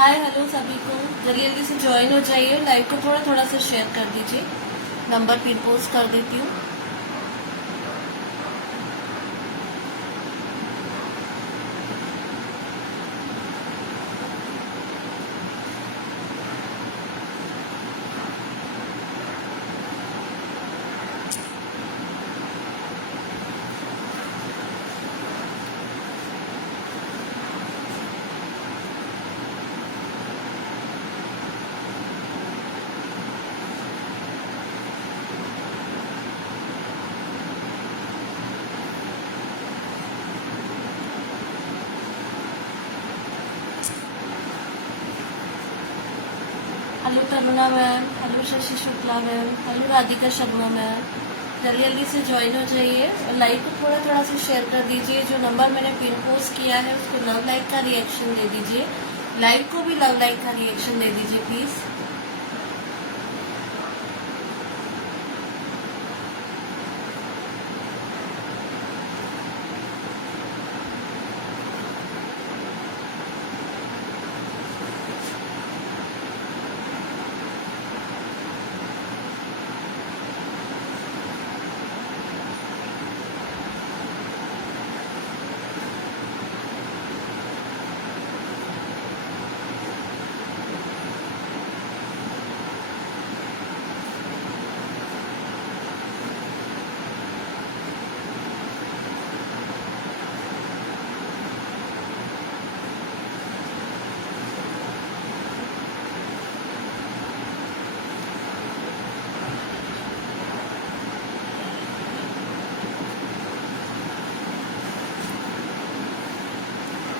Hi hello सभी को, जल्दी जल्दी से ज्वाइन हो जाइए। लाइव को थोड़ा थोड़ा सा शेयर कर दीजिए। नंबर पिन पोस्ट कर देती हूँ। Hello Taruna ma'am, hello Shashi Shukla ma'am, hello Radhika Sharma ma'am, जल्दी जल्दी से ज्वाइन हो जाइए और लाइव को थोड़ा थोड़ा सा शेयर कर दीजिए। जो नंबर मैंने पिन पोस्ट किया है उसको लव लाइक का रिएक्शन दे दीजिए। लाइव को भी लव लाइक का रिएक्शन दे दीजिए please.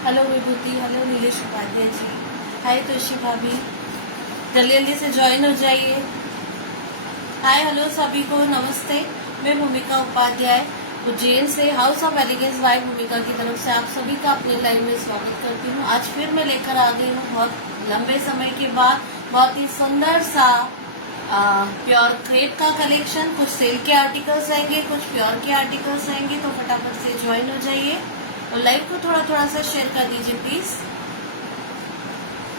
Hello Vibhuti, hello Nilesh Upadhyay ji, hi Tulsi भाभी, जल्दी जल्दी से ज्वाइन हो जाइए। हाय हेलो सभी को, नमस्ते। मैं भूमिका उपाध्याय उज्जैन से हाउस ऑफ एलिगेंस बाय भूमिका की तरफ से आप सभी का अपने लाइव में स्वागत करती हूँ। आज फिर मैं लेकर आ गई हूँ बहुत लंबे समय के बाद बहुत ही सुंदर सा प्योर क्रेप का कलेक्शन। कुछ सेल के आर्टिकल्स आएंगे, कुछ प्योर के आर्टिकल्स आएंगे, तो फटाफट से ज्वाइन हो जाइए और लाइव को थोड़ा थोड़ा सा शेयर कर दीजिए प्लीज।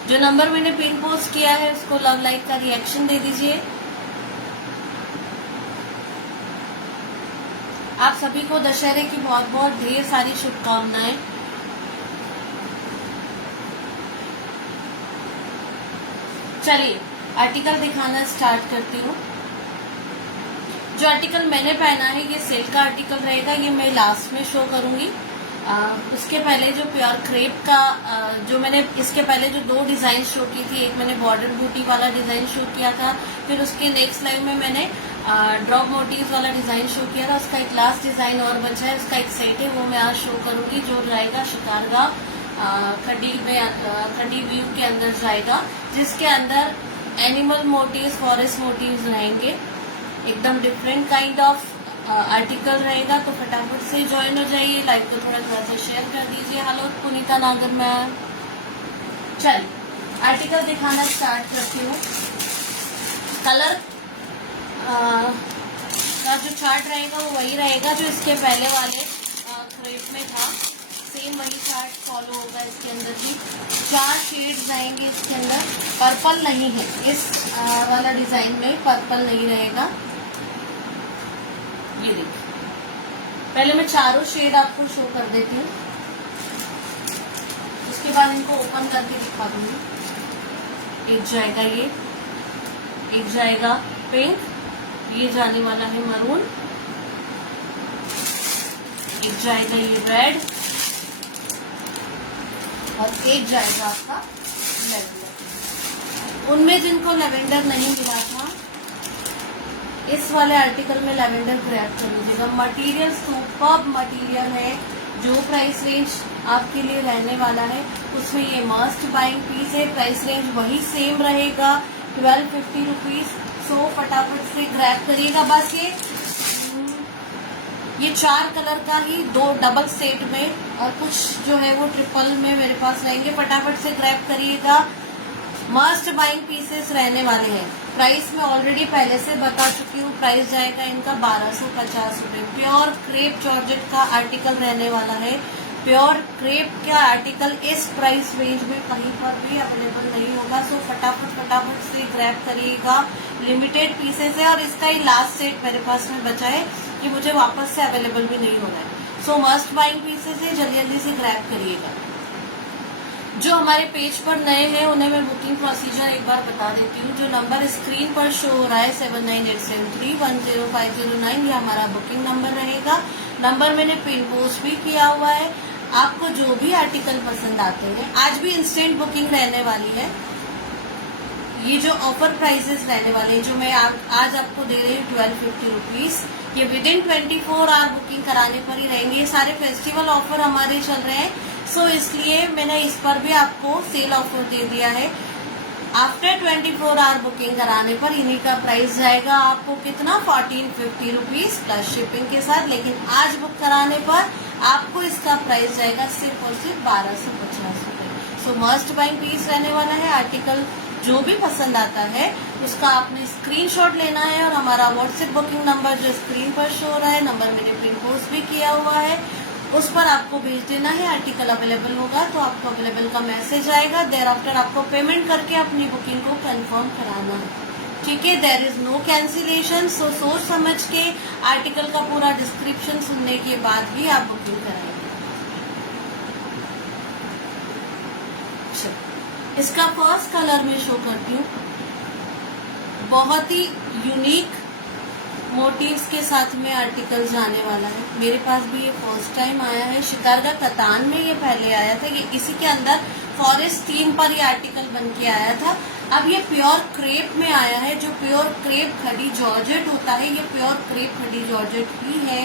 जो नंबर मैंने पिन पोस्ट किया है उसको लव लाइक का रिएक्शन दे दीजिए। आप सभी को दशहरे की बहुत बहुत ढेर सारी शुभकामनाएं। चलिए आर्टिकल दिखाना स्टार्ट करती हूँ। जो आर्टिकल मैंने पहना है ये सेल का आर्टिकल रहेगा, ये मैं लास्ट में शो करूंगी। उसके पहले जो प्योर क्रेप का जो मैंने इसके पहले जो दो डिजाइन शो की थी, एक मैंने बॉर्डर बूटी वाला डिजाइन शो किया था, फिर उसके नेक्स्ट लाइव में मैंने ड्रॉप मोटिव वाला डिजाइन शो किया था। उसका एक लास्ट डिजाइन और बचा है, उसका एक सेट है, वो मैं आज शो करूंगी। जो रहेगा शिकारगा खड्डी व्यू के अंदर जाएगा, जिसके अंदर एनिमल मोटिव्स, फॉरेस्ट मोटिव्स रहेंगे। एकदम डिफरेंट काइंड ऑफ आर्टिकल रहेगा, तो फटाफट से ज्वाइन हो जाइए। लाइव को थोड़ा थोड़ा सा शेयर कर दीजिए। हेलो पुनीता नागर मैम। चलिए आर्टिकल दिखाना स्टार्ट करती हूँ। कलर का जो चार्ट रहेगा वो वही रहेगा जो इसके पहले वाले क्रेप में था। सेम वही चार्ट फॉलो होगा। इसके अंदर भी 4 शेड्स आएंगे इसके अंदर। पर्पल नहीं है इस वाला डिजाइन में, पर्पल नहीं रहेगा। ये देखिए, पहले मैं चारों शेड आपको शो कर देती हूँ, उसके बाद इनको ओपन करके दिखा दूंगी। एक जाएगा ये, एक जाएगा पिंक, ये जाने वाला है मरून, एक जाएगा ये रेड और एक जाएगा आपका लेवेंडर। उनमें जिनको लेवेंडर नहीं मिला था, इस वाले आर्टिकल में लेवेंडर ग्रैब कर लीजिएगा। मटेरियल सुपर्ब मटेरियल है। जो प्राइस रेंज आपके लिए रहने वाला है उसमें ये मस्ट बाइंग पीस है। प्राइस रेंज वही सेम रहेगा, 1250 रुपीज। सो फटाफट से ग्रैब करिएगा। बस ये 4 कलर का ही 2 डबल सेट में और कुछ जो है वो ट्रिपल में मेरे पास रहेंगे। फटाफट से ग्रैब करिएगा। मस्ट बाइंग पीसेस रहने वाले हैं। प्राइस मैं ऑलरेडी पहले से बता चुकी हूँ। प्राइस जाएगा इनका 1250 रुपए। प्योर क्रेप जॉर्जेट का आर्टिकल रहने वाला है। प्योर क्रेप का आर्टिकल इस प्राइस रेंज में कहीं पर भी अवेलेबल नहीं होगा। सो फटाफट से ग्रैब करिएगा, लिमिटेड पीसेस है और इसका ही लास्ट सेट मेरे पास में बचा है कि मुझे वापस से अवेलेबल भी नहीं हो रहा है। सो मस्ट बाइंग पीसेस है, जल्दी से ग्रैब करिएगा। जो हमारे पेज पर नए हैं उन्हें मैं बुकिंग प्रोसीजर एक बार बता देती हूँ। जो नंबर स्क्रीन पर शो हो रहा है 7987310509, ये हमारा बुकिंग नंबर रहेगा। नंबर मैंने पिन पोस्ट भी किया हुआ है। आपको जो भी आर्टिकल पसंद आते हैं, आज भी इंस्टेंट बुकिंग रहने वाली है। ये जो ऑफर प्राइसेस रहने वाले हैं, जो मैं आज आपको दे रही हूँ 1250 रुपीज, ये विद इन 24 आवर बुकिंग कराने पर ही रहेंगे। ये सारे फेस्टिवल ऑफर हमारे चल रहे हैं, सो इसलिए मैंने इस पर भी आपको सेल ऑफर दे दिया है। आफ्टर 24 आवर बुकिंग कराने पर इन्हीं का प्राइस जाएगा आपको कितना, 1450 रुपीज प्लस शिपिंग के साथ। लेकिन आज बुक कराने पर आपको इसका प्राइस जाएगा सिर्फ और सिर्फ 1250 रुपए। सो मस्ट बाइंग पीस रहने वाला है। आर्टिकल जो भी पसंद आता है उसका आपने स्क्रीनशॉट लेना है और हमारा व्हाट्सएप बुकिंग नंबर जो स्क्रीन पर शो हो रहा है, नंबर मैंने पिन पोस्ट भी किया हुआ है, उस पर आपको भेज देना है। आर्टिकल अवेलेबल होगा तो आपको अवेलेबल का मैसेज आएगा। देयर आफ्टर आपको पेमेंट करके अपनी बुकिंग को कंफर्म कराना है, ठीक है। There is no cancellation. So सोच समझ के आर्टिकल का पूरा डिस्क्रिप्शन सुनने के बाद ही आप बुकिंग कराएंगे। इसका फर्स्ट कलर में शो करती हूँ, बहुत ही यूनिक मोटिव्स के साथ में आर्टिकल जाने वाला है। मेरे पास भी ये फर्स्ट टाइम आया है। शिकारगा कतान में ये पहले आया था, ये इसी के अंदर फॉरेस्ट थीम पर ये आर्टिकल बन के आया था। अब ये प्योर क्रेप में आया है। जो प्योर क्रेप खड़ी जॉर्जेट होता है, ये प्योर क्रेप खड़ी जॉर्जेट ही है।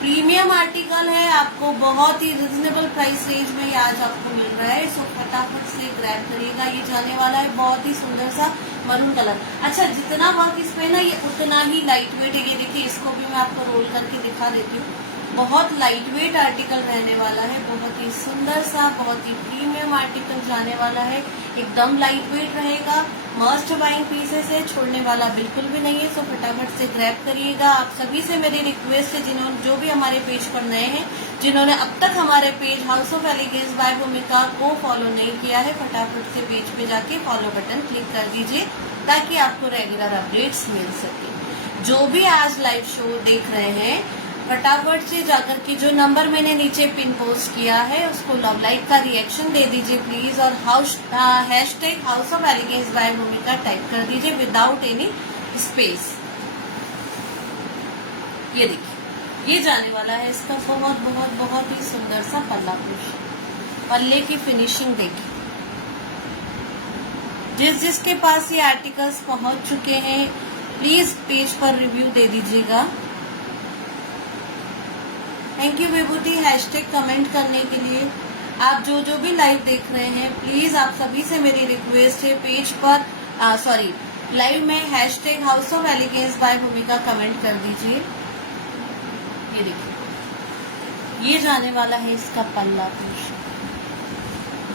प्रीमियम आर्टिकल है, आपको बहुत ही रिजनेबल प्राइस रेंज में ये आज आपको मिल रहा है। सो फटाफट से ग्रैब करिएगा। ये जाने वाला है बहुत ही सुंदर सा मरून कलर। अच्छा, जितना वर्क इस पे ना ये उतना ही लाइट वेट है। ये देखिए, इसको भी मैं आपको रोल करके दिखा देती हूँ। बहुत लाइट वेट आर्टिकल रहने वाला है, बहुत ही सुंदर सा, बहुत ही प्रीमियम आर्टिकल जाने वाला है। एकदम लाइट वेट रहेगा। मस्ट बाइंग पीसेस है, छोड़ने वाला बिल्कुल भी नहीं है। सो फटाफट से ग्रैब करिएगा। आप सभी से मेरी रिक्वेस्ट है, जिन्होंने जो भी हमारे पेज पर नए हैं, जिन्होंने अब तक हमारे page House of Elegance by Bhumika को फॉलो नहीं किया है, फटाफट से पेज पे जाके फॉलो बटन क्लिक कर दीजिए ताकि आपको रेगुलर अपडेट्स मिल सके। जो भी आज लाइव शो देख रहे हैं, फटाफट से जाकर के जो नंबर मैंने नीचे पिन पोस्ट किया है उसको लव लाइक का रिएक्शन दे दीजिए प्लीज, और hashtag House of Elegance by Bhumika type कर दीजिए विदाउट एनी स्पेस। ये देखिए, ये जाने वाला है। इसका बहुत बहुत बहुत ही सुंदर सा पल्ला पोर्शन, पल्ले की फिनिशिंग देखिए। जिसके पास ये आर्टिकल्स पहुंच चुके हैं प्लीज पेज पर रिव्यू दे दीजिएगा। Thank you Vibhuti hashtag comment करने के लिए। आप जो भी लाइव देख रहे हैं, प्लीज आप सभी से मेरी रिक्वेस्ट है, पेज पर लाइव में hashtag House of Elegance by Bhumika comment कर दीजिए। ये देखिए, ये जाने वाला है इसका पल्ला पोर्शन।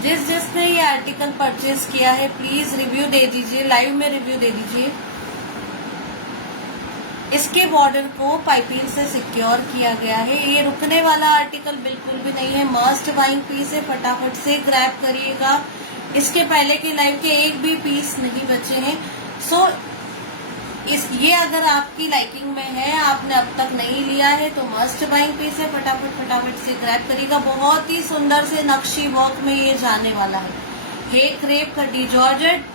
जिसने ये आर्टिकल परचेज किया है प्लीज रिव्यू दे दीजिए, लाइव में रिव्यू दे दीजिए। इसके बॉर्डर को पाइपिंग से सिक्योर किया गया है। ये रुकने वाला आर्टिकल बिल्कुल भी नहीं है। मस्ट बाइंग पीस है, फटाफट से ग्रैब करिएगा। इसके पहले के लाइव के एक भी पीस नहीं बचे हैं। सो ये अगर आपकी लाइकिंग में है, आपने अब तक नहीं लिया है, तो मस्ट बाइंग पीस है, फटाफट से ग्रैब करिएगा। बहुत ही सुंदर से नक्शी वर्क में ये जाने वाला है। हे क्रेप खड़ी जॉर्जेट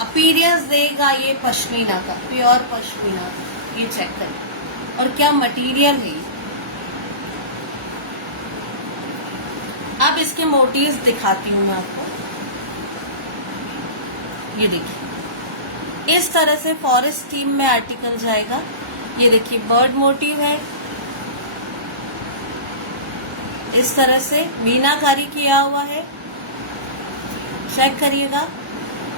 अपीरियंस देगा ये पश्मीना का, प्योर पश्मीना का। ये चेक करें, और क्या मटेरियल है। अब इसके मोटिव्स दिखाती हूँ मैं आपको। ये देखिए, इस तरह से फॉरेस्ट थीम में आर्टिकल जाएगा। ये देखिए, बर्ड मोटिव है, इस तरह से मीनाकारी किया हुआ है। चेक करिएगा,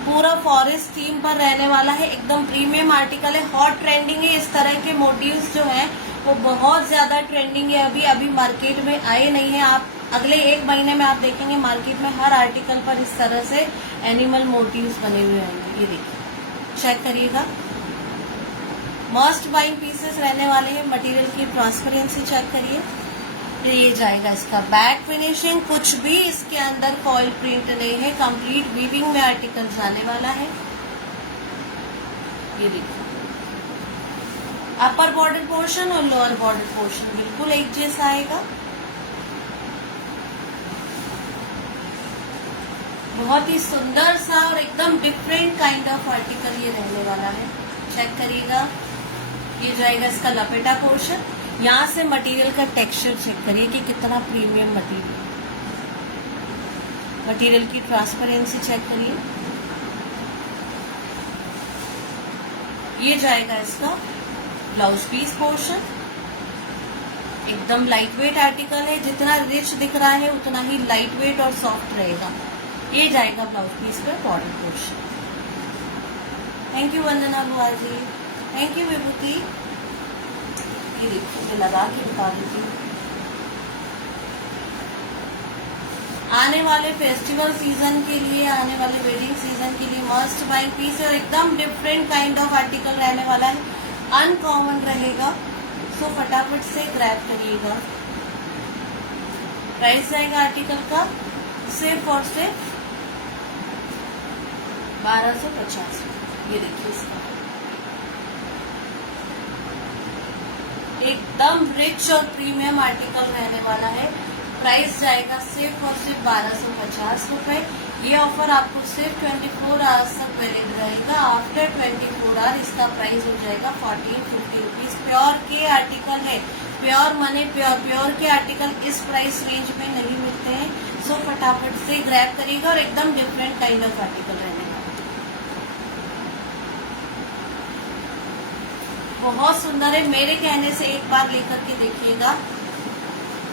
पूरा फॉरेस्ट थीम पर रहने वाला है। एकदम प्रीमियम आर्टिकल है, हॉट ट्रेंडिंग है। इस तरह के मोटिव्स जो हैं वो बहुत ज्यादा ट्रेंडिंग है। अभी मार्केट में आए नहीं है। आप अगले 1 महीने में आप देखेंगे मार्केट में हर आर्टिकल पर इस तरह से एनिमल मोटिव्स बने हुए आएंगे। ये देखिए, चेक करिएगा। मस्ट बाइंग पीसेस रहने वाले हैं। मटेरियल की ट्रांसपेरेंसी चेक करिए। ये जाएगा इसका बैक फिनिशिंग, कुछ भी इसके अंदर फॉइल प्रिंट नहीं है, कंप्लीट वीविंग में आर्टिकल जाने वाला है। ये देखिए अपर बॉर्डर पोर्शन और लोअर बॉर्डर पोर्शन बिल्कुल एक जैसा आएगा। बहुत ही सुंदर सा और एकदम डिफरेंट काइंड ऑफ आर्टिकल ये रहने वाला है। चेक करिएगा, ये जाएगा इसका लपेटा पोर्शन। यहाँ से मटेरियल का टेक्सचर चेक करिए कि कितना प्रीमियम मटेरियल, मटेरियल की ट्रांसपेरेंसी चेक करिए। ये जाएगा इसका ब्लाउज पीस पोर्शन, एकदम लाइट वेट आर्टिकल है, जितना रिच दिख रहा है उतना ही लाइट वेट और सॉफ्ट रहेगा। ये जाएगा ब्लाउज पीस का बॉर्डर पोर्शन। थैंक यू वंदना बुआ जी, थैंक यू विभूति। ये देखिए मैं लगा के बता देती हूँ, आने वाले फेस्टिवल सीजन के लिए, आने वाले वेडिंग सीजन के लिए मस्ट बाय पीस और एकदम डिफरेंट काइंड ऑफ आर्टिकल रहने वाला है, अनकॉमन रहेगा। सो फटाफट से ग्रैब करिएगा। प्राइस जाएगा आर्टिकल का सिर्फ और सिर्फ 1250। ये देखिए इसका एकदम रिच और प्रीमियम आर्टिकल रहने वाला है। प्राइस जाएगा सिर्फ और सिर्फ 1250 रुपए। ये ऑफर आपको सिर्फ 24 आवर्स तक वैलिड रहेगा। आफ्टर 24 आवर इसका प्राइस हो जाएगा 1450 रुपीज। प्योर के आर्टिकल है, प्योर मनी प्योर के आर्टिकल इस प्राइस रेंज में नहीं मिलते हैं। सो फटाफट से ग्रैब करिएगा और एकदम डिफरेंट काइंड ऑफ आर्टिकल रहने वाला। बहुत सुंदर है, मेरे कहने से एक बार लेकर के देखिएगा,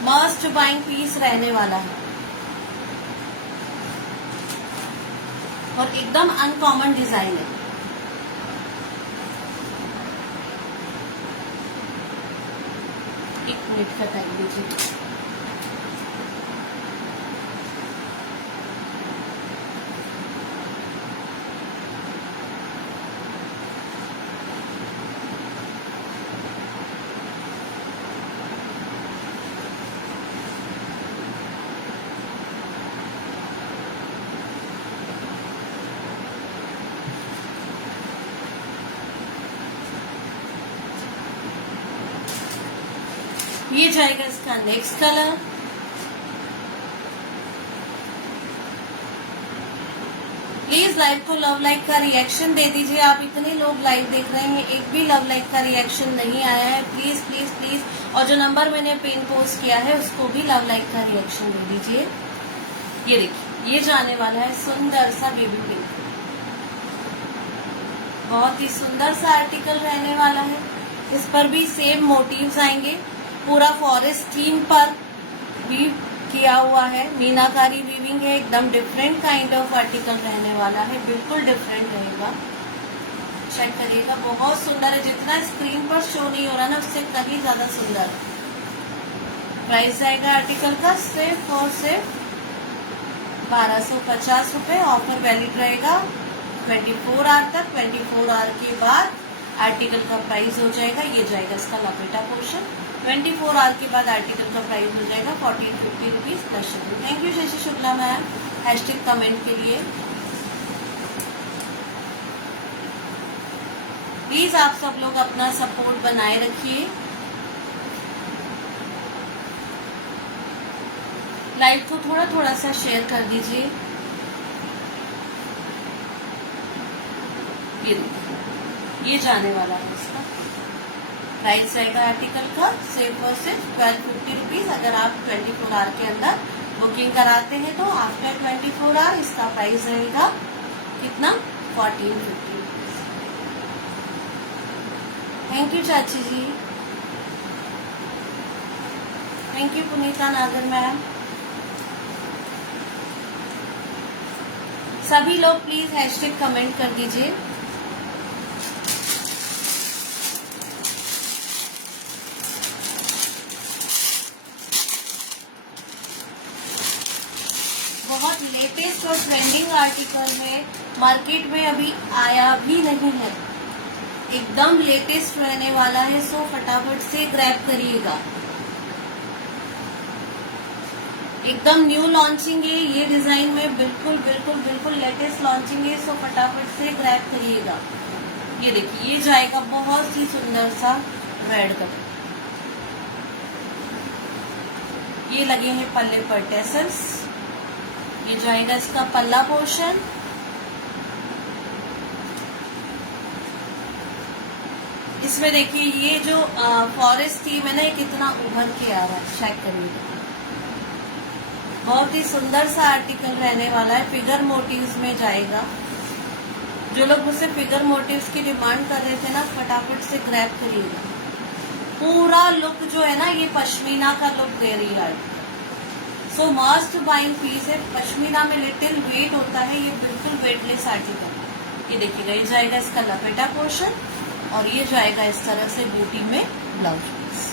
मस्ट बाइंग पीस रहने वाला है और एकदम अनकॉमन डिजाइन है। एक मिनट का टाइम दीजिए। ये जाएगा इसका नेक्स्ट कलर। प्लीज लाइव को लव लाइक का रिएक्शन दे दीजिए। आप इतने लोग लाइव देख रहे हैं, एक भी लव लाइक का रिएक्शन नहीं आया है। प्लीज प्लीज प्लीज, और जो नंबर मैंने पिन पोस्ट किया है उसको भी लव लाइक का रिएक्शन दे दीजिए। ये देखिए, ये जाने वाला है सुंदर सा बेबी पिंक, बहुत ही सुंदर सा आर्टिकल रहने वाला है। इस पर भी सेम मोटिव्स आएंगे, पूरा फॉरेस्ट थीम पर वीव किया हुआ है, मीनाकारी वीविंग है, एकदम डिफरेंट काइंड ऑफ आर्टिकल रहने वाला है, बिल्कुल डिफरेंट रहेगा। चेक करिएगा, बहुत सुंदर है, जितना स्क्रीन पर शो नहीं हो रहा ना उससे कहीं ज्यादा सुंदर। प्राइस आएगा आर्टिकल का सिर्फ और सिर्फ 1250 रुपए। ऑफर वैलिड रहेगा 24 आवर तक। 24 आवर के बाद आर्टिकल का प्राइस हो जाएगा, ये जाएगा इसका लपेटा पोर्शन। 24 आवर के बाद आर्टिकल का प्राइस हो जाएगा 1450 rupees plus shipping. Thank you Shashi Shukla ma'am hashtag comment के लिए। प्लीज आप सब लोग अपना सपोर्ट बनाए रखिए। लाइव को थोड़ा थोड़ा सा शेयर कर दीजिए। ये जाने वाला है इसका प्राइस रहेगा आर्टिकल का सिर्फ और सिर्फ 1250 रुपीज। अगर आप 24 आवर के अंदर बुकिंग कराते हैं तो आफ्टर 24 आवर इसका प्राइस रहेगा कितना, 1450 रुपीज। थैंक यू चाची जी, थैंक यू पुनीता नागर मैम। सभी लोग प्लीज हैशटैग कमेंट कर दीजिए। बहुत लेटेस्ट और ट्रेंडिंग आर्टिकल है, मार्केट में अभी आया भी नहीं है, एकदम लेटेस्ट रहने वाला है। सो फटाफट से ग्रैब करिएगा। एकदम न्यू लॉन्चिंग है ये डिजाइन में, बिल्कुल बिल्कुल बिल्कुल लेटेस्ट लॉन्चिंग है, सो फटाफट से ग्रैब करिएगा। ये देखिए ये जाएगा बहुत ही सुंदर सा रेड कलर। ये लगे हैं पल्ले पर टेसल्स। ये जाएगा इसका पल्ला पोर्शन। इसमें देखिए ये जो फॉरेस्ट थीम है ना, ये कितना उभर के आ रहा है, चेक करिए। बहुत ही सुंदर सा आर्टिकल रहने वाला है, फिगर मोटिव्स में जाएगा। जो लोग मुझसे फिगर मोटिव्स की डिमांड कर रहे थे ना, फटाफट से ग्रैब करिएगा। पूरा लुक जो है ना, ये पश्मीना का लुक दे रही है। सो मस्ट बाइंग पीस है। पश्मीना में लिटिल वेट होता है, ये बिल्कुल वेटलेस आर्टिकल। ये देखिएगा, ये जाएगा इसका लपेटा पोर्शन और ये जाएगा इस तरह से बूटी में blouse piece.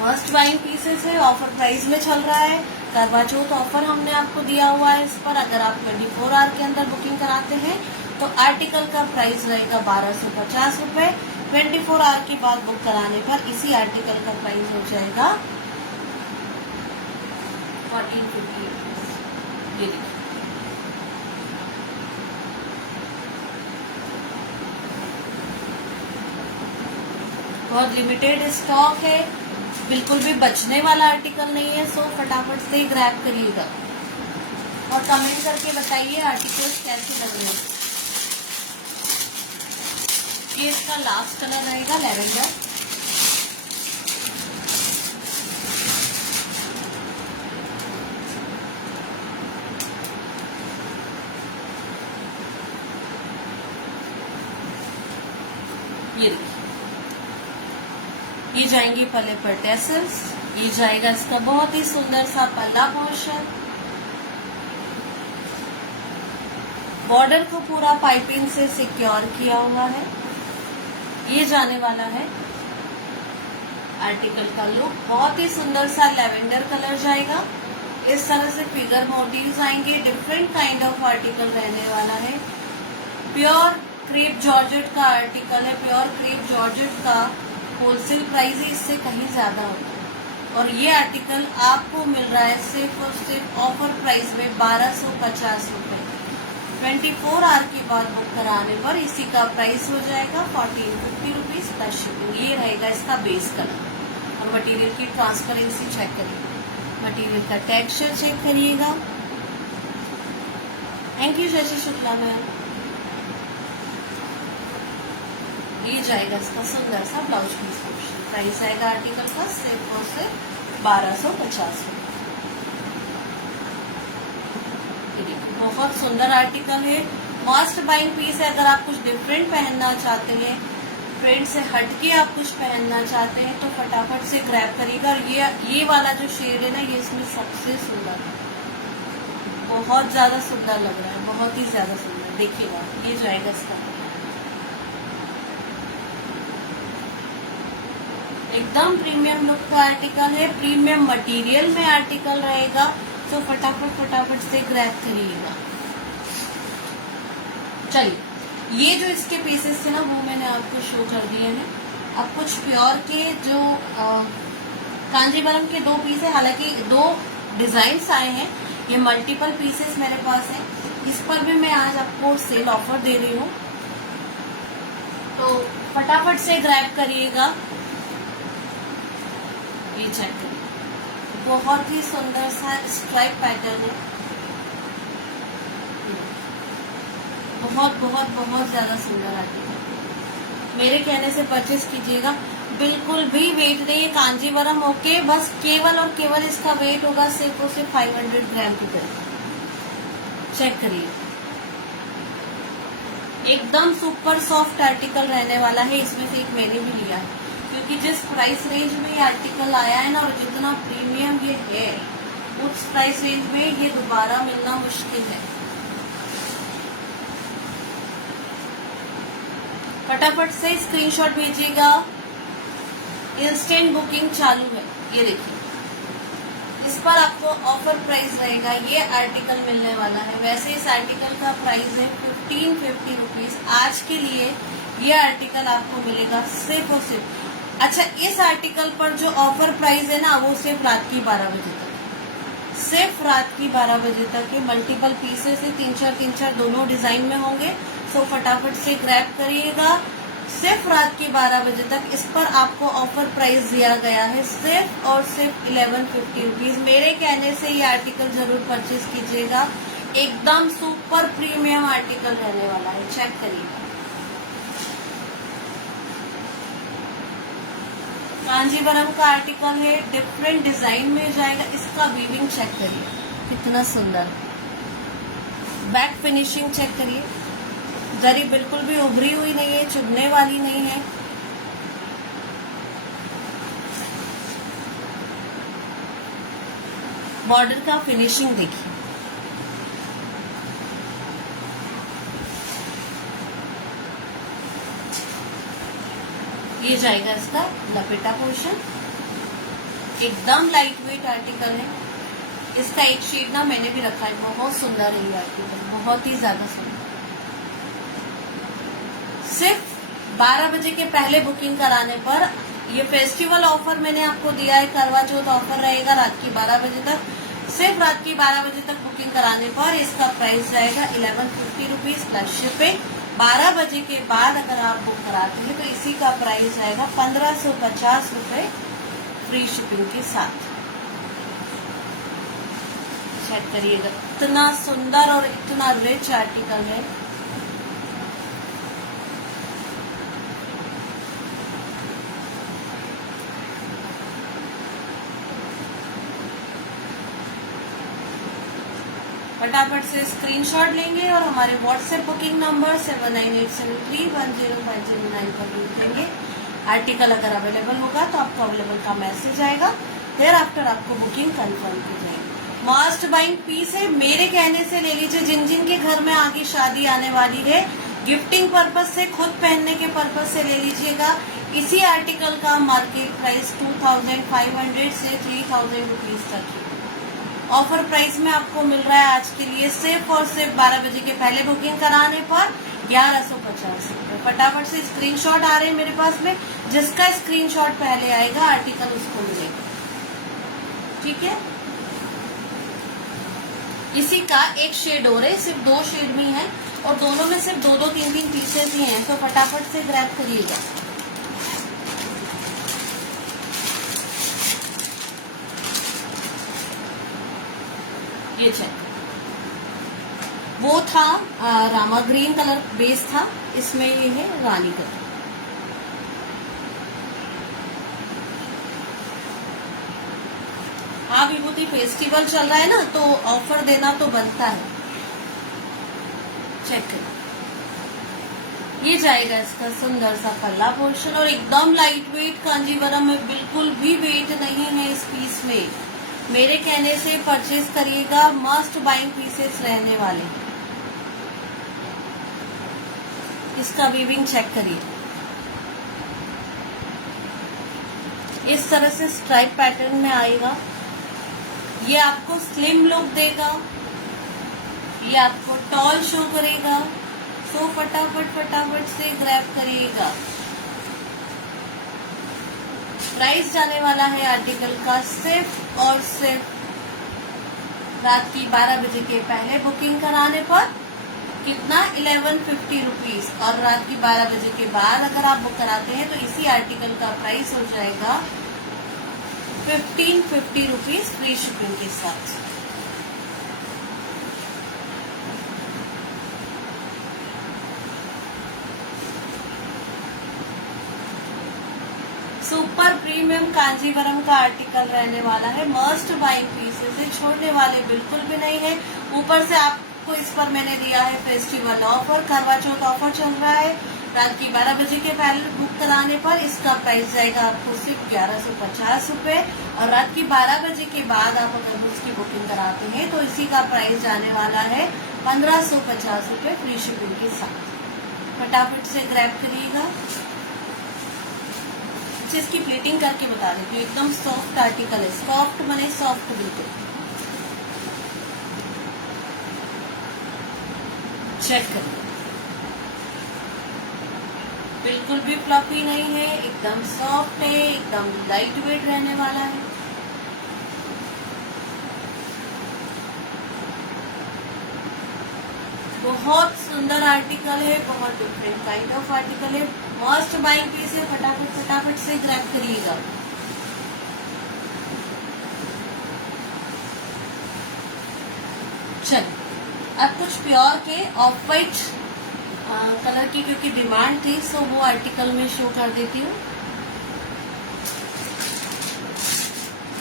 Must buying pieces है, ऑफर प्राइस में चल रहा है। करवा चौथ ऑफर हमने आपको दिया हुआ है इस पर। अगर आप 24 आवर के अंदर बुकिंग कराते हैं तो आर्टिकल का प्राइस रहेगा 1250 रुपए। 24 आवर के बाद बुक कराने पर इसी आर्टिकल का प्राइस हो जाएगा 1450। ये देखिए, बहुत लिमिटेड स्टॉक है, बिल्कुल भी बचने वाला आर्टिकल नहीं है। सो फटाफट से ग्रैब करिएगा और कमेंट करके बताइए आर्टिकल्स कैसे लग रहे हैं। ये इसका लास्ट कलर रहेगा लैवेंडर। ये देखिए, ये जाएंगी पल्ले पर टेसल्स। ये जाएगा इसका बहुत ही सुंदर सा पल्ला पोर्शन। बॉर्डर को पूरा पाइपिंग से सिक्योर किया हुआ है। ये जाने वाला है आर्टिकल का लुक। बहुत ही सुंदर सा लैवेंडर कलर जाएगा। इस तरह से फिगर मोटिव्स आएंगे। डिफरेंट काइंड ऑफ आर्टिकल रहने वाला है। प्योर क्रेप जॉर्जेट का आर्टिकल है। प्योर क्रेप जॉर्जेट का होलसेल प्राइस ही इससे कहीं ज्यादा होता है और ये आर्टिकल आपको मिल रहा है सिर्फ और सिर्फ ऑफर प्राइस में 1250 रुपए। 24 आवर के बाद बुक कराने पर इसी का प्राइस हो जाएगा 1450 रुपीज प्लस शिपिंग। ये रहेगा इसका बेस कलर। और मटेरियल की ट्रांसपेरेंसी चेक करिएगा, मटेरियल का टेक्सचर चेक करिएगा। Thank you Shashi Shukla ma'am. ये जाएगा इसका सुंदर सा ब्लाउज पीस पोर्शन। प्राइस आएगा आर्टिकल का सिर्फ और सिर्फ 1250 रुपए। बहुत सुंदर आर्टिकल है, मस्ट बाइंग पीस है। अगर आप कुछ डिफरेंट पहनना चाहते हैं, ट्रेंड से हटके आप कुछ पहनना चाहते हैं तो फटाफट से ग्रैब करिएगा। और ये वाला जो शेड है ना, ये इसमें सबसे सुंदर है, बहुत ज्यादा सुंदर लग रहा है, बहुत ही ज्यादा सुंदर। देखिएगा, ये जाएगा इसका एकदम प्रीमियम लुक का आर्टिकल है। प्रीमियम मटेरियल में आर्टिकल रहेगा, तो फटाफट से ग्रैब करिएगा। चलिए, ये जो इसके पीसेस थे ना, वो मैंने आपको शो कर दिए हैं। अब कुछ प्योर के जो कांजीवरम के 2 पीस है, हालांकि 2 डिजाइन आए हैं। ये मल्टीपल पीसेस मेरे पास है। इस पर भी मैं आज आपको सेल ऑफर दे रही हूँ, तो फटाफट से ग्रैब करिएगा। ये चेक करिए, बहुत ही सुंदर सा स्ट्राइप पैटर्न है। बहुत बहुत बहुत ज्यादा सुंदर आर्टिकल। मेरे कहने से परचेज कीजिएगा। बिल्कुल भी वेट नहीं है, कांजीवरम होके बस केवल और केवल इसका वेट होगा सिर्फ और सिर्फ 500 ग्राम की करीब। चेक करिए, एकदम सुपर सॉफ्ट आर्टिकल रहने वाला है। इसमें से एक मैंने भी लिया है, क्योंकि जिस प्राइस रेंज में ये आर्टिकल आया है ना, और जितना प्रीमियम ये है, उस प्राइस रेंज में ये दोबारा मिलना मुश्किल है। फटाफट से स्क्रीनशॉट भेजिएगा, इंस्टेंट बुकिंग चालू है। ये देखिए, इस पर आपको ऑफर प्राइस रहेगा। ये आर्टिकल मिलने वाला है। वैसे इस आर्टिकल का प्राइस है 1550 रुपीज। आज के लिए ये आर्टिकल आपको मिलेगा सिर्फ और सिर्फ अच्छा, इस आर्टिकल पर जो ऑफर प्राइस है ना, वो सिर्फ रात की 12 बजे तक, सिर्फ रात की 12 बजे तक के मल्टीपल पीसेस है, तीन चार दोनों डिजाइन में होंगे। सो फटाफट से ग्रैब करिएगा। सिर्फ रात की 12 बजे तक इस पर आपको ऑफर प्राइस दिया गया है सिर्फ और सिर्फ 1150 रुपीज। मेरे कहने से ये आर्टिकल जरूर परचेज कीजिएगा। एकदम सुपर प्रीमियम आर्टिकल रहने वाला है, चेक करिएगा। कांजीवरम का आर्टिकल है, डिफरेंट डिजाइन में जाएगा। इसका वीविंग चेक करिए कितना सुंदर, बैक फिनिशिंग चेक करिए, जरी बिल्कुल भी उभरी हुई नहीं है, चुभने वाली नहीं है। बॉर्डर का फिनिशिंग देखिए, ये जाएगा इसका लपेटा पोर्शन। एकदम लाइट वेट आर्टिकल है। इसका एक शेड ना मैंने भी रखा है, बहुत सुंदर है ये आर्टिकल, बहुत ही ज्यादा सुंदर। सिर्फ 12 बजे के पहले बुकिंग कराने पर, ये फेस्टिवल ऑफर मैंने आपको दिया है, करवा चौथ ऑफर रहेगा रात की 12 बजे तक। सिर्फ रात की 12 बजे तक बुकिंग कराने पर इसका प्राइस जाएगा 1150 रुपीज प्लस शिपिंग। 12 बजे के बाद अगर आप बुक कराते हैं तो इसी का प्राइस आएगा 1550 रुपए फ्री शिपिंग के साथ। चेक करिएगा, इतना सुंदर और इतना रिच आर्टिकल है। फटाफट से स्क्रीनशॉट लेंगे और हमारे व्हाट्सएप बुकिंग नंबर 7987310509 पर भेज देंगे। आर्टिकल अगर अवेलेबल होगा तो आपको अवेलेबल का मैसेज आएगा, फिर आफ्टर आपको बुकिंग कंफर्म की जाएगी। मस्ट बाइंग पीस है, मेरे कहने से ले लीजिए। जिन जिन के घर में आगे शादी आने वाली है, गिफ्टिंग पर्पज से, खुद पहनने के पर्पज से ले लीजिएगा। इसी आर्टिकल का मार्केट प्राइस 2500 से 3000 रुपीज तक है। ऑफर प्राइस में आपको मिल रहा है आज के लिए सिर्फ और सिर्फ 12 बजे के पहले बुकिंग कराने पर 1150 रुपए। फटाफट से स्क्रीनशॉट आ रहे हैं मेरे पास में, जिसका स्क्रीनशॉट पहले आएगा आर्टिकल उसको मिलेगा, ठीक है। इसी का एक शेड और है, सिर्फ 2 शेड में है और दोनों में सिर्फ 2-2, 3-3 पीसेस ही हैं, तो फटाफट से ग्रैब करिएगा। ये चेक, वो था रामा ग्रीन कलर बेस था, इसमें ये है रानी कलर। हाँ, विभूति फेस्टिवल चल रहा है ना, तो ऑफर देना तो बनता है। चेक करें, ये जाएगा इसका सुंदर सा पल्ला पोर्शन और एकदम लाइट वेट कांजीवरम में, बिल्कुल भी वेट नहीं है इस पीस में। मेरे कहने से परचेज करिएगा, मस्ट बाइंग पीसेस रहने वाले। इसका वीविंग चेक करिए, इस तरह से स्ट्राइप पैटर्न में आएगा। ये आपको स्लिम लुक देगा, ये आपको टॉल शो करेगा। सो फटाफट से ग्रैब करिएगा। प्राइस जाने वाला है आर्टिकल का सिर्फ और सिर्फ रात की 12 बजे के पहले बुकिंग कराने पर कितना, 1150 रुपीज। और रात की 12 बजे के बाद अगर आप बुक कराते हैं तो इसी आर्टिकल का प्राइस हो जाएगा 1550 रुपीज फ्री शिपिंग के साथ। सुपर प्रीमियम कांजीवरम का आर्टिकल रहने वाला है, मस्ट बाइंग पीसेस है, छोड़ने वाले बिल्कुल भी नहीं है। ऊपर से आपको इस पर मैंने दिया है फेस्टिवल ऑफर, करवा चौथ ऑफर चल रहा है। रात की 12 बजे के पहले बुक कराने पर इसका प्राइस जाएगा आपको सिर्फ 1150 रुपए और रात की 12 बजे के बाद आप अगर उसकी बुकिंग कराते हैं तो इसी का प्राइस जाने वाला है 1550 रुपए फ्री शिपिंग के साथ। फटाफट से ग्रैब करिएगा। इसकी प्लेटिंग करके बता देती हूँ, एकदम सॉफ्ट आर्टिकल है, सॉफ्ट बने सॉफ्ट बिल्कुल। चेक करिए, बिल्कुल भी फ्लफी नहीं है, एकदम सॉफ्ट है, एकदम लाइट वेट रहने वाला है। बहुत सुंदर आर्टिकल है, बहुत डिफरेंट काइंड ऑफ आर्टिकल है। मस्ट बाइंग पीस है, फटाफट फटाफट से ग्रैब करिएगा। चलिए अब कुछ प्योर के ऑफ वाइट कलर की क्योंकि डिमांड थी, सो वो आर्टिकल में शो कर देती हूँ।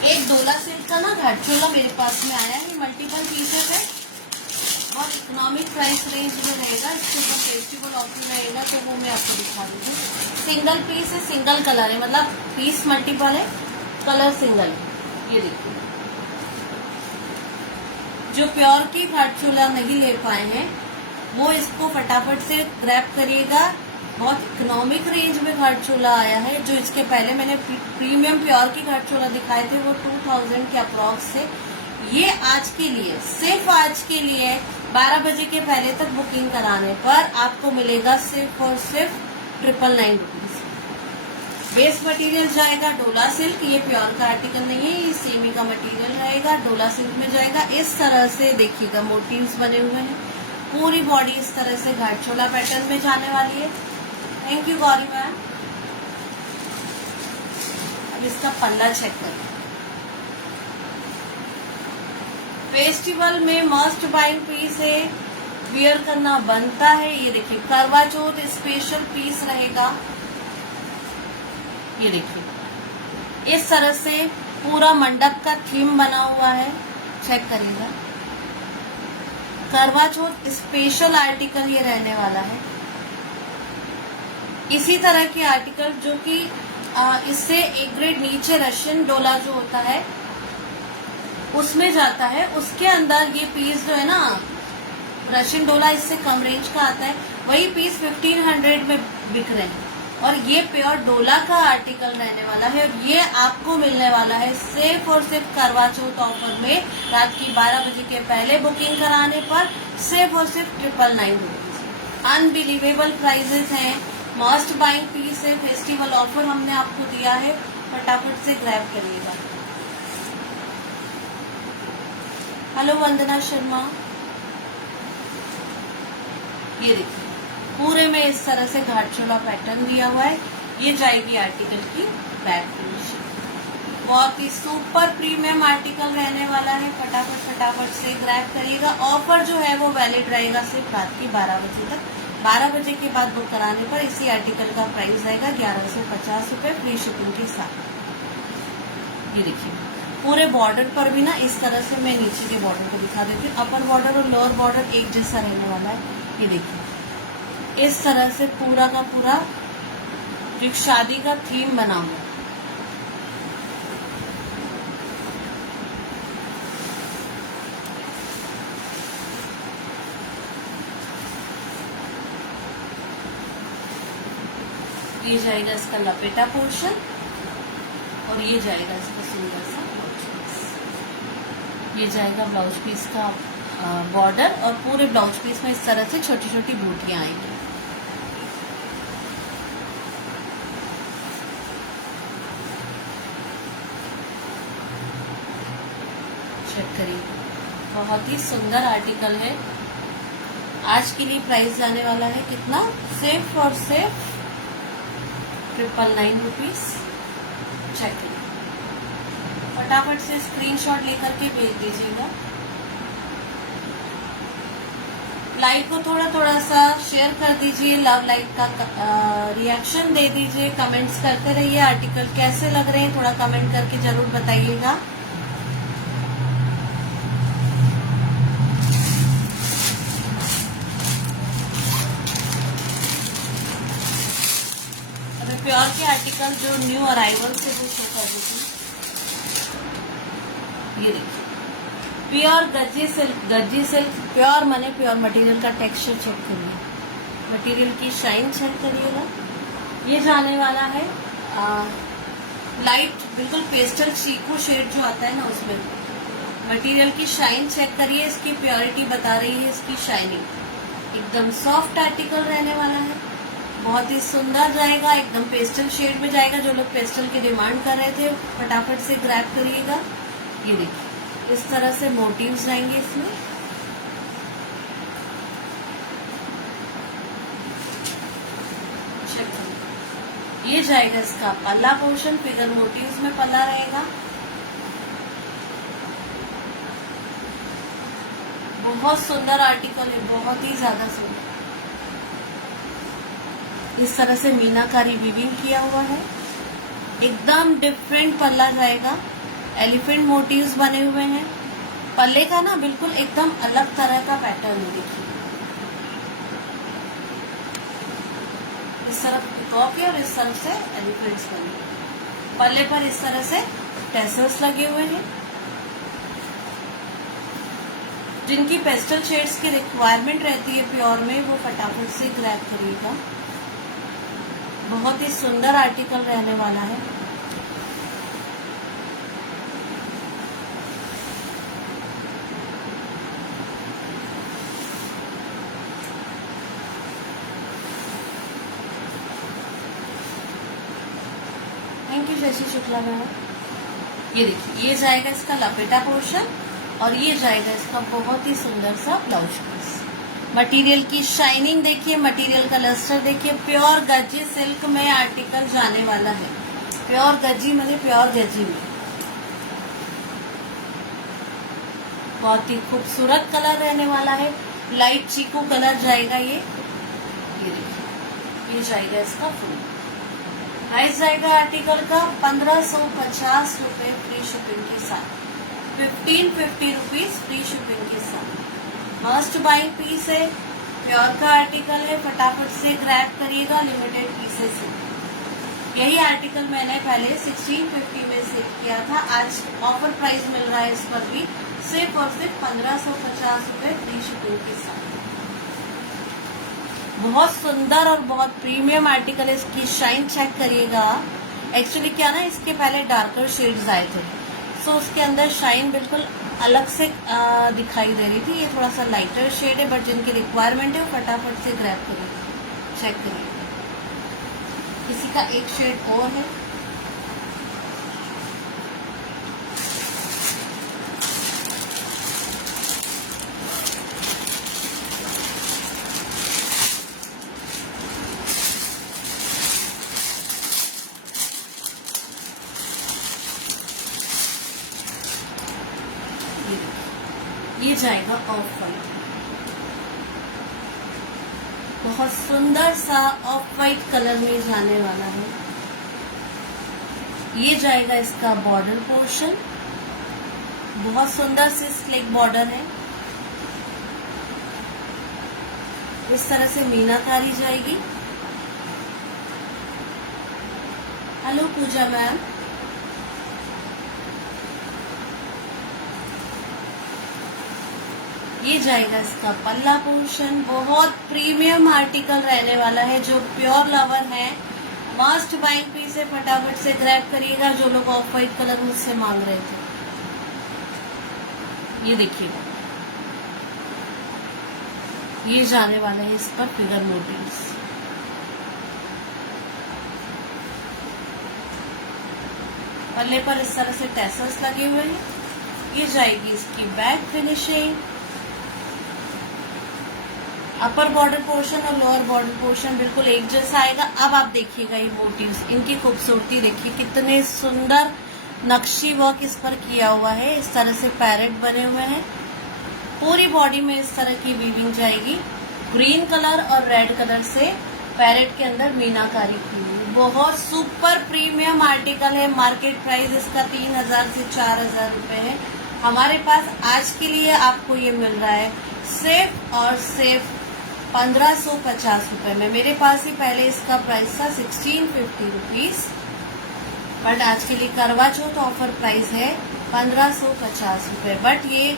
एक डोला सिल्क का ना घाटचोला मेरे पास में आया है, मल्टीपल पीसेस है, बहुत इकोनॉमिक प्राइस रेंज में रहेगा। इसके ऊपर फेस्टिवल ऑफर रहेगा तो वो मैं आपको दिखा दूंगी। सिंगल पीस है, सिंगल कलर है, मतलब पीस मल्टीपल है, कलर सिंगल है। ये देखिए, जो प्योर की घाटचोला नहीं ले पाए हैं वो इसको फटाफट से ग्रैब करिएगा। बहुत इकोनॉमिक रेंज में घाटचोला आया है। जो इसके पहले मैंने प्रीमियम प्योर की घाटचोला दिखाए थे वो 2000 के अप्रॉक्स से। ये आज के लिए, सिर्फ आज के लिए 12 बजे के पहले तक बुकिंग कराने पर आपको मिलेगा सिर्फ और सिर्फ 999 रुपीज। बेस मटेरियल जाएगा डोला सिल्क, ये प्योर का आर्टिकल नहीं है, ये सेमी का मटेरियल रहेगा, डोला सिल्क में जाएगा। इस तरह से देखिएगा मोटिव्स बने हुए हैं, पूरी बॉडी इस तरह से घाटचोला पैटर्न में जाने वाली है। Thank you Gauri ma'am. अब इसका पल्ला चेक करें। फेस्टिवल में मस्ट बाइंग पीस है, वियर करना बनता है। ये देखिए करवा चौथ स्पेशल पीस रहेगा। ये देखिए इस तरह से पूरा मंडप का थीम बना हुआ है, चेक करिएगा। करवा चौथ स्पेशल आर्टिकल ये रहने वाला है। इसी तरह के आर्टिकल जो कि इससे एक ग्रेड नीचे रशियन डोला जो होता है उसमें जाता है, उसके अंदर ये पीस जो है ना, रशियन डोला इससे कम रेंज का आता है, वही पीस 1500 में बिक रहे हैं। और ये प्योर डोला का आर्टिकल रहने वाला है और ये आपको मिलने वाला है सिर्फ और सिर्फ करवा चौथ ऑफर में। रात की 12 बजे के पहले बुकिंग कराने पर सिर्फ और सिर्फ 999 रुपीज। अनबिलीवेबल प्राइजेस हैं, मस्ट बाइंग पीस है, फेस्टिवल ऑफर हमने आपको दिया है, फटाफट से ग्रैब करिएगा। हेलो वंदना शर्मा। ये देखिए पूरे में इस तरह से घाटचोला पैटर्न दिया हुआ है। ये जाएगी आर्टिकल की बैक फिनिशिंग। बहुत ही सुपर प्रीमियम आर्टिकल रहने वाला है, फटाफट से ग्रैब करिएगा। ऑफर जो है वो वैलिड रहेगा सिर्फ रात की 12 बजे तक। 12 बजे के बाद बुक कराने पर इसी आर्टिकल का प्राइस रहेगा 1150 रुपए फ्री शिपिंग के साथ। ये देखिए पूरे बॉर्डर पर भी ना इस तरह से, मैं नीचे के बॉर्डर को दिखा देती हूँ। अपर बॉर्डर और लोअर बॉर्डर एक जैसा रहने वाला है। ये देखिए इस तरह से पूरा का पूरा एक शादी का थीम बना हुआ। ये जाएगा इसका लपेटा पोर्शन और ये जाएगा इसका सुंदर सा ब्लाउज पीस। ये जाएगा ब्लाउज पीस का बॉर्डर और पूरे ब्लाउज पीस में इस तरह से छोटी छोटी बूटियां आएंगी। चेक करिए, बहुत ही सुंदर आर्टिकल है। आज के लिए प्राइस जाने वाला है कितना, सिर्फ और सिर्फ 999 रुपीज। चेक करिए, फटाफट से स्क्रीनशॉट लेकर के भेज दीजिएगा। लाइक को थोड़ा थोड़ा सा शेयर कर दीजिए, लव लाइक का रिएक्शन दे दीजिए, कमेंट्स करते रहिए। आर्टिकल कैसे लग रहे हैं थोड़ा कमेंट करके जरूर बताइएगा। प्योर के आर्टिकल जो न्यू अराइवल से वो शो कर देती हूँ। ये देखिए प्योर गज्जी सिल्क प्योर माने प्योर मटेरियल का टेक्सचर चेक करिए, मटेरियल की शाइन चेक करिएगा। ये जाने वाला है लाइट बिल्कुल पेस्टल चीकू शेड जो आता है ना, उसमें मटेरियल की शाइन चेक करिए, इसकी प्योरिटी बता रही है, इसकी शाइनिंग एकदम सॉफ्ट आर्टिकल रहने वाला है। बहुत ही सुंदर जाएगा, एकदम पेस्टल शेड में जाएगा। जो लोग पेस्टल की डिमांड कर रहे थे फटाफट से ग्रैब करिएगा। ये देखिए इस तरह से मोटिव्स जाएंगे इसमें। ये जाएगा इसका पल्ला पोर्शन, फिगर मोटिव्स में पल्ला रहेगा। बहुत सुंदर आर्टिकल है, बहुत ही ज्यादा सुंदर। इस तरह से मीनाकारी वीविंग किया हुआ है, एकदम डिफरेंट पल्ला जाएगा। एलिफेंट मोटिव्स बने हुए हैं। पल्ले का ना बिल्कुल एकदम अलग तरह का पैटर्न है। देखिए इस तरफ पिकॉक है और इस तरफ से एलिफेंट्स बने। पल्ले पर इस तरह से टैसल्स लगे हुए हैं। जिनकी पेस्टल शेड्स की रिक्वायरमेंट रहती है प्योर में, वो फटाफट से ग्रैब करिएगा। बहुत ही सुंदर आर्टिकल रहने वाला है। थैंक यू जैसी शुक्ला मैम। ये देखिए ये जाएगा इसका लपेटा पोर्शन और ये जाएगा इसका बहुत ही सुंदर सा ब्लाउज पीस। मटेरियल की शाइनिंग देखिए, मटेरियल का लस्टर देखिए। प्योर गज्जी सिल्क में आर्टिकल जाने वाला है। प्योर गज्जी मतलब प्योर गज्जी में बहुत ही खूबसूरत कलर रहने वाला है। लाइट चीकू कलर जाएगा ये देखिए, ये जाएगा इसका फुल। प्राइस जाएगा आर्टिकल का 1550 रुपए फ्री शिपिंग के साथ। 1550 रुपीज फ्री शिपिंग के साथ। मस्ट बाइंग पीस है, प्योर का आर्टिकल है, फटाफट से ग्रैब करिएगा। लिमिटेड पीसेस है। यही आर्टिकल मैंने पहले 1650 में सेल किया था। आज ऑफर प्राइस मिल रहा है इस पर भी सिर्फ और सिर्फ 1550 रुपए फ्री शिपिंग के साथ। बहुत सुंदर और बहुत प्रीमियम आर्टिकल है। इसकी शाइन चेक करिएगा। एक्चुअली क्या ना, इसके पहले डार्कर शेड्स आए थे, सो उसके अंदर शाइन बिल्कुल अलग से दिखाई दे रही थी। ये थोड़ा सा लाइटर शेड है, बट जिनकी रिक्वायरमेंट है वो फटाफट से ग्रैब करिए। चेक करिए, किसी का एक शेड और है। ये जाएगा ऑफ वाइट, बहुत सुंदर सा ऑफ वाइट कलर में जाने वाला है। ये जाएगा इसका बॉर्डर पोर्शन, बहुत सुंदर से स्लिक बॉर्डर है। इस तरह से मीनाकारी जाएगी। हेलो पूजा मैम। ये जाएगा इसका पल्ला पोर्शन। बहुत प्रीमियम आर्टिकल रहने वाला है। जो प्योर लवर है मस्ट बाइंग पीस है, फटाफट से ग्रैब करिएगा। जो लोग ऑफ वाइट कलर मुझसे मांग रहे थे, ये देखिएगा, ये जाने वाला है इस पर फिगर मोटिव्स। पल्ले पर इस तरह से टैसल्स लगे हुए हैं। ये जाएगी इसकी back finishing. Upper border portion और लोअर बॉर्डर पोर्शन बिल्कुल एक जैसा आएगा। अब आप देखिएगा ये मोटिव्स, इनकी खूबसूरती देखिए, कितने सुंदर नक्शी वर्क इस पर किया हुआ है। इस तरह से पैरेट बने हुए हैं। पूरी बॉडी में इस तरह की वीविंग जाएगी। ग्रीन कलर और रेड कलर से पैरेट के अंदर मीनाकारी की हुई। बहुत सुपर प्रीमियम आर्टिकल है। मार्केट प्राइस इसका 3000 से 4000 रुपए है। हमारे पास आज के लिए आपको ये मिल रहा है सिर्फ और सिर्फ 1550 रुपए में। मेरे पास ही पहले इसका प्राइस था 1650 रुपीज, बट आज के लिए करवा चौथ ऑफर प्राइस है 1550 रुपए। बट ये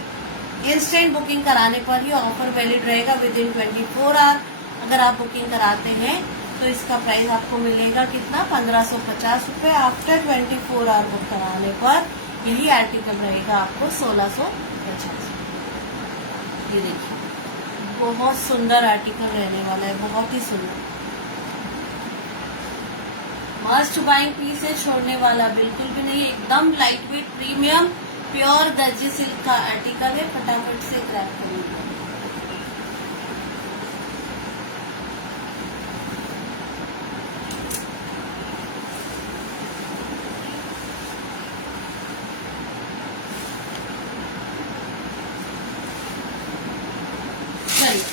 इंस्टेंट बुकिंग कराने पर ही ऑफर वैलिड रहेगा विद इन 24 आवर। अगर आप बुकिंग कराते हैं तो इसका प्राइस आपको मिलेगा कितना, 1550 रुपए। आफ्टर 24 आवर बुक कराने पर यही आर्टिकल रहेगा आपको 1650। ये देखिए बहुत सुंदर आर्टिकल रहने वाला है, बहुत ही सुंदर। मस्ट बाइंग पीस है, छोड़ने वाला बिल्कुल भी नहीं। एकदम लाइट वेट प्रीमियम प्योर दर्जी सिल्क का आर्टिकल है, फटाफट से ग्रैब करिए।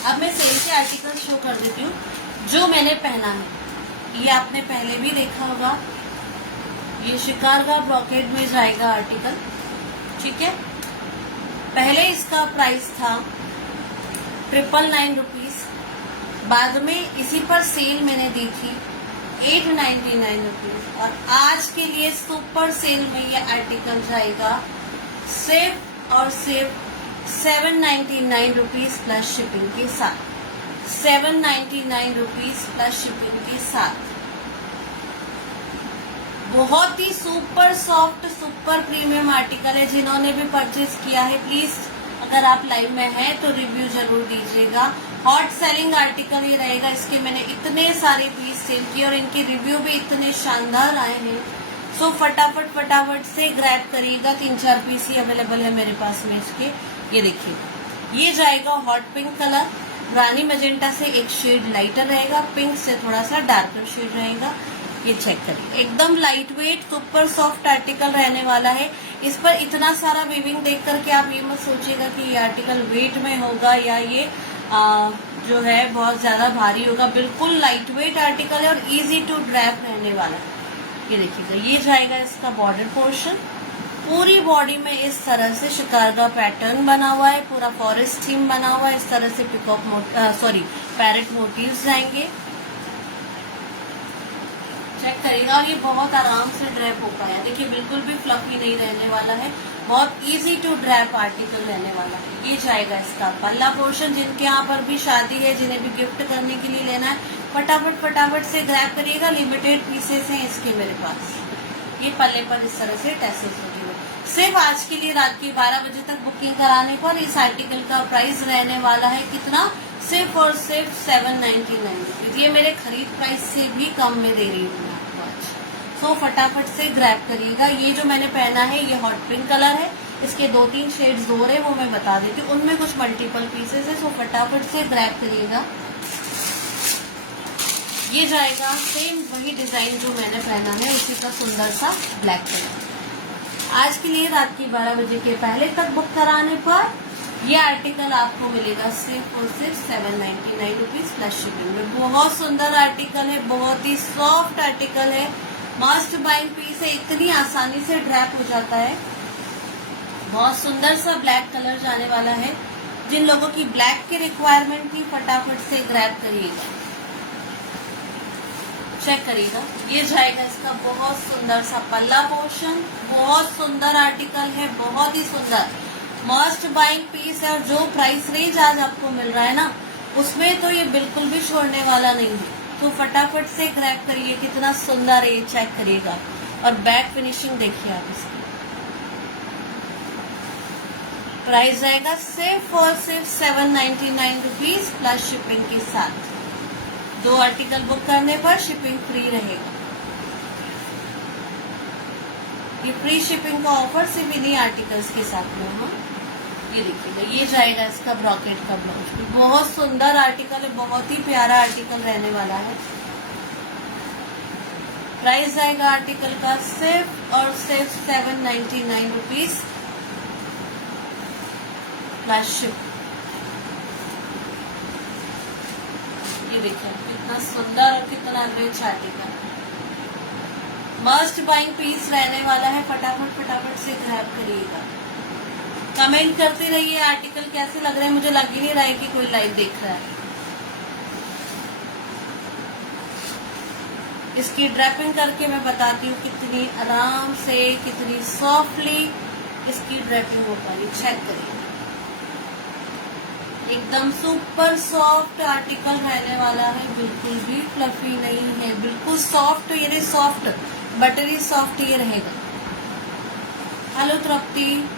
अब मैं सेल के आर्टिकल शो कर देती हूँ जो मैंने पहना है। ये आपने पहले भी देखा होगा, ये शिकार का ब्रॉकेट में जाएगा आर्टिकल, ठीक है। पहले इसका प्राइस था 999 रुपीज, बाद में इसी पर सेल मैंने दी थी 899 रुपीज, और आज के लिए सुपर सेल में ये आर्टिकल जाएगा सिर्फ और सिर्फ 799 रुपीज प्लस शिपिंग के साथ। 799 रुपीज प्लस शिपिंग के साथ। बहुत ही super soft super premium article है। जिन्होंने भी परचेज किया है प्लीज अगर आप लाइव में हैं तो रिव्यू जरूर दीजिएगा। हॉट सेलिंग आर्टिकल ये रहेगा। इसके मैंने इतने सारे पीस सेल किए और इनके रिव्यू भी इतने शानदार आए हैं। सो फटाफट से ग्रैब करिएगा। 3-4 पीस ही अवेलेबल है मेरे पास में इसके। ये देखिए, ये जाएगा हॉट पिंक कलर, रानी मजेंटा से एक शेड लाइटर रहेगा, पिंक से थोड़ा सा डार्कर शेड रहेगा। ये चेक करिए, एकदम light weight super soft article रहने वाला है। इस पर इतना सारा वीविंग देख करके आप ये मत सोचिएगा कि ये आर्टिकल वेट में होगा या ये जो है बहुत ज्यादा भारी होगा। बिल्कुल लाइट वेट आर्टिकल है और इजी टू ड्रैप रहने वाला है। ये देखिएगा, ये जाएगा इसका बॉर्डर पोर्शन। पूरी बॉडी में इस तरह से शिकार का पैटर्न बना हुआ है, पूरा फॉरेस्ट थीम बना हुआ है। इस तरह से पिकॉक पैरेट मोटिव्स जाएंगे। चेक करेगा, और ये बहुत आराम से ड्रैप हो पाया। देखिए बिल्कुल भी फ्लफी नहीं रहने वाला है, बहुत इजी टू ड्रैप आर्टिकल रहने वाला है। ये जाएगा इसका पल्ला पोर्शन। जिनके यहाँ पर भी शादी है, जिन्हें भी गिफ्ट करने के लिए लेना है, फटाफट से ग्रैब करिएगा। लिमिटेड पीसेस हैं इसके मेरे पास। ये पल्ले पर इस तरह से टैसेस लगे हुए। सिर्फ आज के लिए रात के 12 बजे तक बुकिंग कराने पर इस आर्टिकल का प्राइस रहने वाला है कितना, सिर्फ और सिर्फ 799 रुपीज। ये मेरे खरीद प्राइस से भी कम में दे रही हूँ आपको आज। सो फटाफट से ग्रैब करिएगा। ये जो मैंने पहना है ये हॉट पिंक कलर है। इसके 2-3 शेड्स और है, वो मैं बता देती हूँ। उनमें कुछ मल्टीपल पीसेस है। सो फटाफट से ग्रैब करिएगा। ये जाएगा सेम वही डिजाइन जो मैंने पहना है, उसी का सुंदर सा ब्लैक कलर। आज के लिए रात की 12 बजे के पहले तक बुक कराने पर ये आर्टिकल आपको मिलेगा सिर्फ और सिर्फ 799 रुपीज प्लस शिपिंग में। बहुत सुंदर आर्टिकल है, बहुत ही सॉफ्ट आर्टिकल है, मस्ट बाइंग पीस है। इतनी आसानी से ड्रैप हो जाता है। बहुत सुंदर सा ब्लैक कलर जाने वाला है। जिन लोगों की ब्लैक की रिक्वायरमेंट थी फटाफट से ग्रैब करिएगा। चेक करिएगा, ये जाएगा इसका बहुत सुंदर सा पल्ला पोर्शन। बहुत सुंदर आर्टिकल है, बहुत ही सुंदर मस्ट बाइंग पीस है। और जो प्राइस रेंज आज आपको मिल रहा है ना, उसमें तो ये बिल्कुल भी छोड़ने वाला नहीं है। तो फटाफट से ग्रैब करिए। कितना सुंदर है ये, चेक करिएगा। और बैक फिनिशिंग देखिए आप इसकी। प्राइस जाएगा सिर्फ और सिर्फ 799 रुपीज प्लस शिपिंग के साथ। 2 आर्टिकल बुक करने पर शिपिंग फ्री रहेगा। ये फ्री शिपिंग का ऑफर सिर्फ इन्हीं आर्टिकल्स के साथ में। हाँ, ये देखिएगा, ये जाएगा इसका ब्रॉकेट का ब्लाउज। बहुत सुंदर आर्टिकल है, बहुत ही प्यारा आर्टिकल रहने वाला है। प्राइस जाएगा आर्टिकल का सिर्फ और सिर्फ 799 रुपीज प्लस शिप। ये देखिए कितना सुंदर और कितना रिच आर्टिकल है। मस्ट बाइंग पीस रहने वाला है। फटाफट से ग्रैब करिएगा। कमेंट करते रहिए आर्टिकल कैसे लग रहे हैं। मुझे लग ही नहीं रहा है कि कोई लाइव देख रहा है। इसकी ड्रैपिंग करके मैं बताती हूँ कितनी आराम से, कितनी सॉफ्टली इसकी ड्रैपिंग हो पाई। चेक करिए, एकदम सुपर सॉफ्ट आर्टिकल रहने वाला है। बिल्कुल भी फ्लफी नहीं है, बिल्कुल सॉफ्ट। ये सॉफ्ट बटरी सॉफ्ट ये रहेगा। हेलो तृप्ति।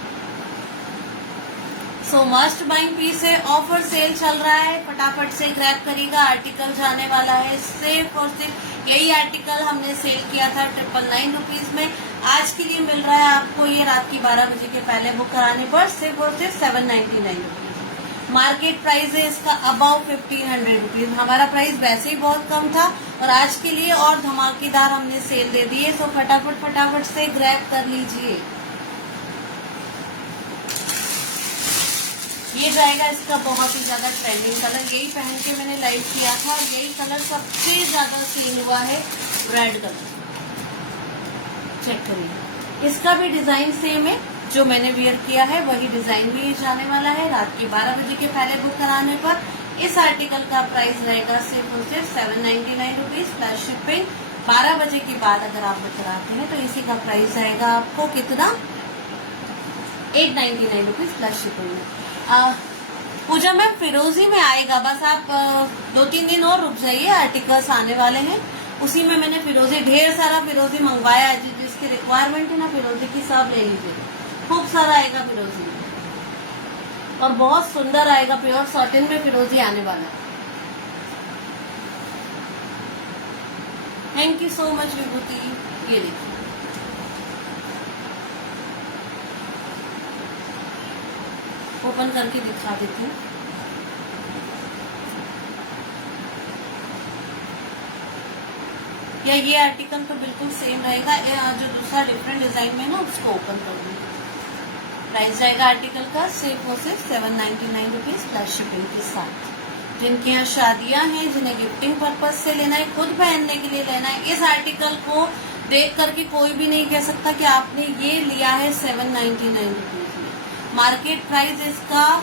सो मस्ट बाइंग पीस है, ऑफर सेल चल रहा है। फटाफट से ग्रैब करिएगा। आर्टिकल जाने वाला है सिर्फ और सिर्फ यही आर्टिकल हमने सेल किया था 999 रुपीज में। आज के लिए मिल रहा है आपको ये रात की 12 बजे के पहले बुक कराने पर सिर्फ और सिर्फ 799 रुपीज। मार्केट प्राइस है इसका अबाउ 1500 रुपीज। हमारा प्राइस वैसे ही बहुत कम था और आज के लिए और धमाकेदार हमने सेल दे दी है, सो फटाफट से ग्रैब कर लीजिए। ये जाएगा इसका बहुत ही ज्यादा ट्रेंडिंग कलर, यही पहन के मैंने लाइव किया था और यही कलर सबसे ज्यादा सेल हुआ है, रेड कलर। चेक करिए, इसका भी डिजाइन सेम है, जो मैंने वियर किया है वही डिजाइन भी जाने वाला है। रात के 12 बजे के पहले बुक कराने पर इस आर्टिकल का प्राइस रहेगा सिर्फ और सिर्फ 799 रुपीज प्लस शिपिंग। 12 बजे के बाद अगर आप बुक कराते हैं तो इसी का प्राइस आएगा आपको कितना, 899 रुपीज प्लस शिपिंग। पूजा मैम फिरोजी में आएगा, बस आप 2-3 दिन और रुक जाइए, आर्टिकल्स आने वाले हैं। उसी में मैंने फिरोजी, ढेर सारा फिरोजी मंगवाया है, जिसकी रिक्वायरमेंट है ना फिरोजी की सब ले लीजिए। खूब सारा आएगा फिरोजी और बहुत सुंदर आएगा, प्योर सॉटिन में फिरोजी आने वाला है। थैंक यू सो मच विभूति। ये देखिए, ओपन करके दिखा देती हूँ। या ये आर्टिकल तो बिल्कुल सेम रहेगा, जो दूसरा डिफरेंट डिजाइन में है ना उसको ओपन कर दूंगी। प्राइस जाएगा आर्टिकल का सिर्फ और सिर्फ 799 रुपीज प्लस शिपिंग के साथ। जिनके यहाँ शादियां हैं, जिन्हें गिफ्टिंग पर्पज से लेना है, खुद पहनने के लिए लेना है, इस आर्टिकल को देख करके कोई भी नहीं कह सकता कि आपने ये लिया है 799 रुपीज में। मार्केट प्राइस इसका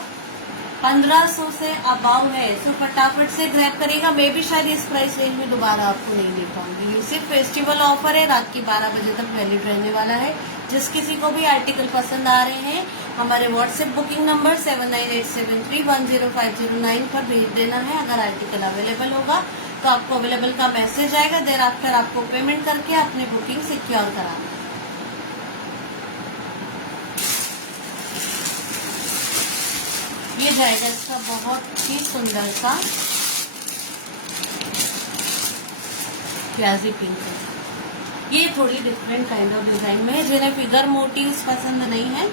1500 से अबाव है, सो फटाफट से ग्रैब करेगा। मैं भी शायद इस प्राइस रेंज में दोबारा आपको नहीं दे पाऊंगी। ये सिर्फ फेस्टिवल ऑफर है, रात की 12 बजे तक वैलिड रहने वाला है। जिस किसी को भी आर्टिकल पसंद आ रहे हैं, हमारे व्हाट्सएप बुकिंग नंबर 7987310509 पर भेज देना है। अगर आर्टिकल अवेलेबल होगा तो आपको अवेलेबल का मैसेज आएगा, देर आफ्टर आपको पेमेंट करके अपनी बुकिंग सिक्योर कराना। ये जाएगा इसका बहुत ही सुंदर सा प्याजी पिंक। ये थोड़ी डिफरेंट काइंड ऑफ डिजाइन में है, जिन्हें फिगर मोटिव्स पसंद नहीं है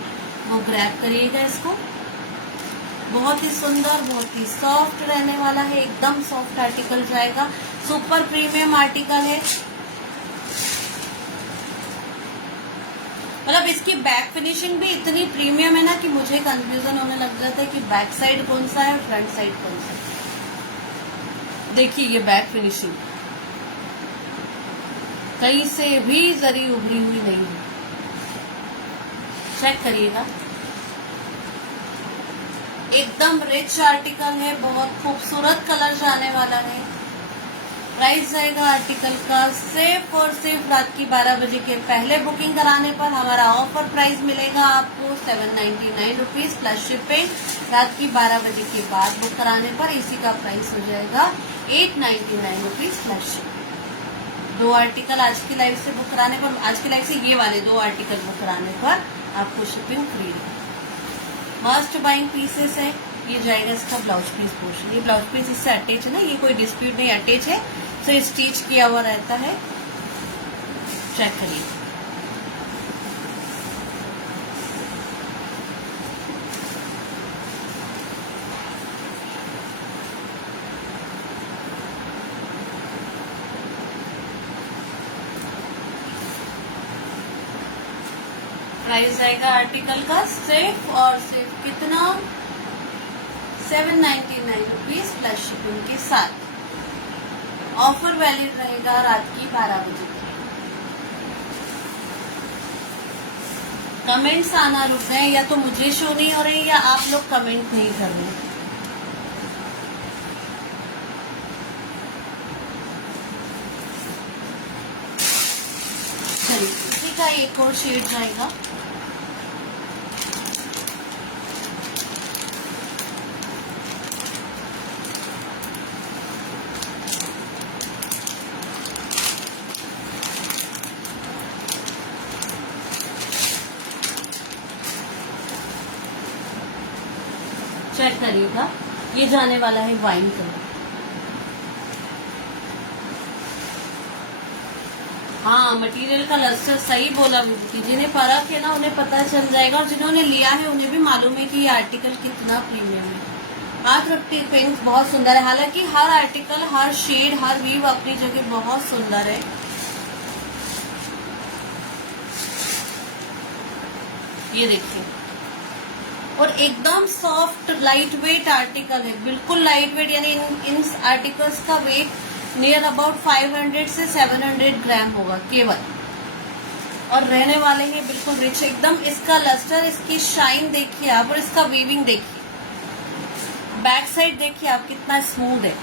वो ग्रैब करिएगा इसको। बहुत ही सुंदर, बहुत ही सॉफ्ट रहने वाला है, एकदम सॉफ्ट आर्टिकल जाएगा। सुपर प्रीमियम आर्टिकल है, मतलब इसकी बैक फिनिशिंग भी इतनी प्रीमियम है ना कि मुझे कंफ्यूजन होने लग जाता है कि बैक साइड कौन सा है, फ्रंट साइड कौन सा है। देखिए ये बैक फिनिशिंग कहीं से भी जरी उभरी हुई नहीं है, चेक करिएगा। एकदम रिच आर्टिकल है, बहुत खूबसूरत कलर जाने वाला है। प्राइस जाएगा आर्टिकल का सिर्फ और सिर्फ रात की 12 बजे के पहले बुकिंग कराने पर हमारा ऑफर प्राइस मिलेगा आपको 799 रुपीज प्लस शिपिंग। रात की 12 बजे के बाद बुक कराने पर इसी का प्राइस हो जाएगा 899 रुपीज प्लस शिपिंग। 2 आर्टिकल आज की लाइव से बुक कराने पर, आज की लाइव से ये वाले 2 आर्टिकल बुक कराने पर आपको शिपिंग फ्री है। मस्ट बाइंग पीसेस है। ये जाएगा इसका ब्लाउज पीस पोर्शन। ये ब्लाउज पीस इससे अटैच है ना, ये कोई डिस्प्यूट नहीं, अटैच है, तो स्टिच किया हुआ रहता है। चेक करिए, प्राइस आएगा आर्टिकल का सिर्फ और सिर्फ कितना, 799 रुपीज प्लस शिपिंग के साथ। ऑफर वैलिड रहेगा रात की 12 बजे। कमेंट्स आना रुक गए, या तो मुझे शो नहीं हो रहे या आप लोग कमेंट नहीं कर रहे। चलिए इसी का एक और शेड जाएगा। चेक करिएगा, ये जाने वाला है वाइन कलर। हाँ, मटेरियल का लस्टर सही बोला विभूति। जिन्हें परख है ना उन्हें पता चल जाएगा, और जिन्होंने लिया है उन्हें भी मालूम है कि ये आर्टिकल कितना प्रीमियम है। मात्र पिंक बहुत सुंदर है। हालांकि हर आर्टिकल, हर शेड, हर वीव अपनी जगह बहुत सुंदर है। ये देखिए, और एकदम सॉफ्ट लाइट वेट आर्टिकल है, बिल्कुल लाइट वेट, यानी इन आर्टिकल्स का वेट नियर अबाउट 500 से 700 ग्राम होगा केवल, और रहने वाले हैं बिल्कुल रिच एकदम। इसका लस्टर, इसकी शाइन देखिए आप, और इसका वीविंग देखिए, बैक साइड देखिए आप कितना स्मूथ है।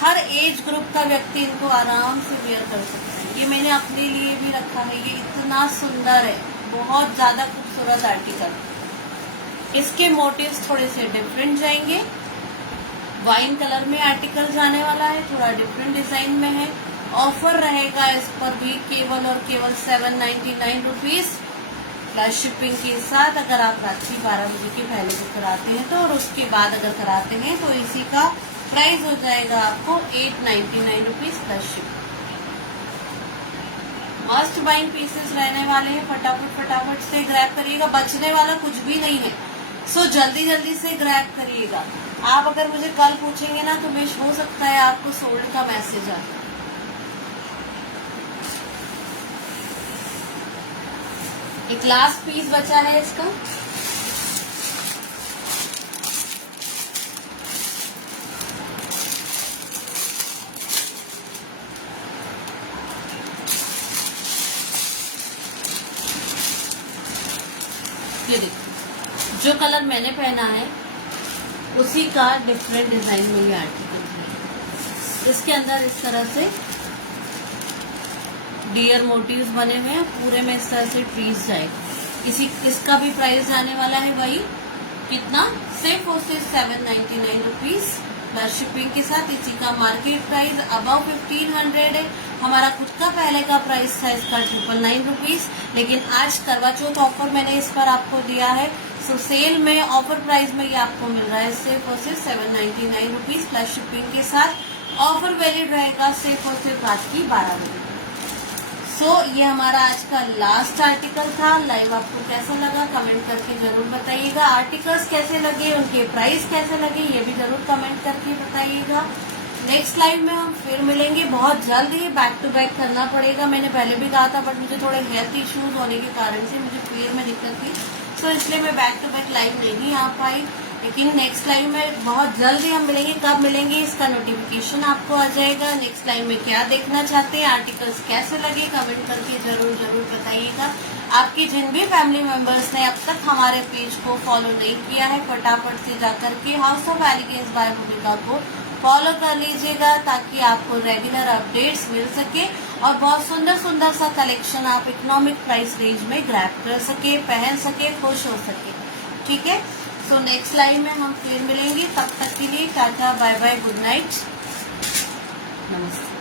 हर एज ग्रुप का व्यक्ति इनको आराम से वेयर कर सकता है। ये मैंने अपने लिए भी रखा है, ये इतना सुंदर है, बहुत ज्यादा खूबसूरत आर्टिकल। इसके मोटिव्स थोड़े से डिफरेंट जाएंगे। वाइन कलर में आर्टिकल जाने वाला है, थोड़ा डिफरेंट डिजाइन में है। ऑफर रहेगा इस पर भी केवल और केवल 799 रुपीज प्लस शिपिंग के साथ। अगर आप रात्रि 12 बजे के पहले बुक कराते हैं तो, और उसके बाद अगर कराते हैं तो इसी का प्राइस हो जाएगा आपको 899 rupees plus shipping. Must buying pieces रहने वाले हैं, फटाफट से ग्रैब करिएगा, बचने वाला कुछ भी नहीं है। सो जल्दी जल्दी से ग्रैब करिएगा। आप अगर मुझे कल पूछेंगे ना तो बेश हो सकता है आपको सोल्ड का मैसेज आए। एक लास्ट पीस बचा है इसका। ये देखिए, जो कलर मैंने पहना है उसी का डिफरेंट डिजाइन में ये आर्टिकल है। इसके अंदर इस तरह से डियर मोटिव्स बने हुए हैं, पूरे में इस तरह से ट्रीज जाएगा। इसका भी प्राइस आने वाला है वही कितना, सिर्फ और सिर्फ 799 रुपीज प्लस शिपिंग के साथ। इसी का मार्केट प्राइस अबाउ 1500 है। हमारा खुद का पहले का प्राइस था इसका 999 रुपीज, लेकिन आज करवा चौथ ऑफर मैंने इस पर आपको दिया है। सो सेल में ऑफर प्राइस में ये आपको मिल रहा है सिर्फ और सिर्फ 799 रुपीज प्लस शिपिंग के साथ। ऑफर वैलिड रहेगा सिर्फ और सिर्फ रात की 12 बजे। सो ये हमारा आज का लास्ट आर्टिकल था। लाइव आपको कैसा लगा कमेंट करके जरूर बताइएगा। आर्टिकल्स कैसे लगे, उनके प्राइस कैसे लगे, ये भी जरूर कमेंट करके बताइएगा। नेक्स्ट लाइव में हम फिर मिलेंगे बहुत जल्द ही। बैक टू बैक करना पड़ेगा, मैंने पहले भी कहा था, बट मुझे थोड़े हेल्थ इश्यूज होने के कारण से मुझे पैर में दिक्कत थी, तो इसलिए मैं बैक टू बैक लाइव नहीं आ पाई। लेकिन नेक्स्ट लाइव में बहुत जल्द ही हम मिलेंगे। कब मिलेंगे इसका नोटिफिकेशन आपको आ जाएगा। नेक्स्ट लाइव में क्या देखना चाहते हैं, आर्टिकल्स कैसे लगे, कमेंट करके जरूर जरूर बताइएगा। आपके जिन भी फैमिली मेंबर्स ने अब तक हमारे पेज को फॉलो नहीं किया है, फटाफट से जाकर के house of Elegance by Bhumika को फॉलो कर लीजिएगा, ताकि आपको रेगुलर अपडेट्स मिल सके और बहुत सुंदर सुंदर सा कलेक्शन आप इकोनॉमिक प्राइस रेंज में ग्रैब कर सके, पहन सके, खुश हो सके। ठीक है, सो नेक्स्ट लाइव में हम फिर मिलेंगे। तब तक के लिए tata, bye bye, good night, नमस्ते।